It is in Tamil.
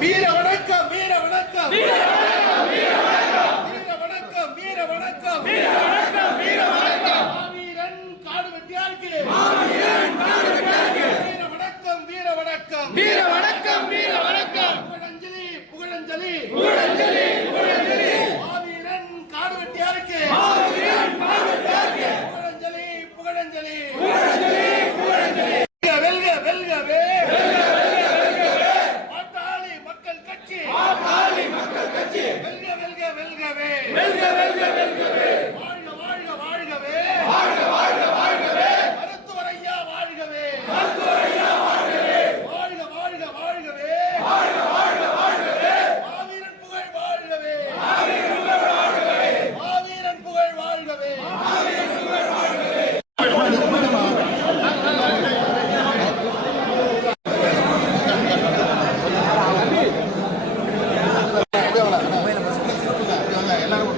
வீர வணக்கம் வீர வணக்கம் வீர வணக்கம் வீர வணக்கம் வீர வணக்கம் வீர வணக்கம் மாவீரன் காடு வெட்டியாருக்கு வீர வணக்கம் வீர வணக்கம் வீர வணக்கம் வீர வணக்கம் புகழஞ்சலி புகழஞ்சலி புகழஞ்சலி புகழஞ்சலி மாவீரன் காடு வெட்டியாருக்கு புகழஞ்சலி புகழஞ்சலி புகழஞ்சலி புகழஞ்சலி வெல்க வெல்கவே வெல்க வெல்க வெல்கவே வெல்க வெல்க வெல்கவே வாழ்க வாழ்க வாழ்கவே வாழ்க வாழ்க வாழ்கவே மருத்துவர் ஐயா வாழ்கவே மருத்துவர் ஐயா வாழ்கவே வாழ்க வாழ்க வாழ்கவே வாழ்க வாழ்க வாழ்கவே மாவீரன் புகழ் வாழ்கவே மாவீரன் புகழ் வாழ்கவே மாவீரன் புகழ் வாழ்கவே மாவீரன் புகழ் வாழ்கவே எல்லாரும்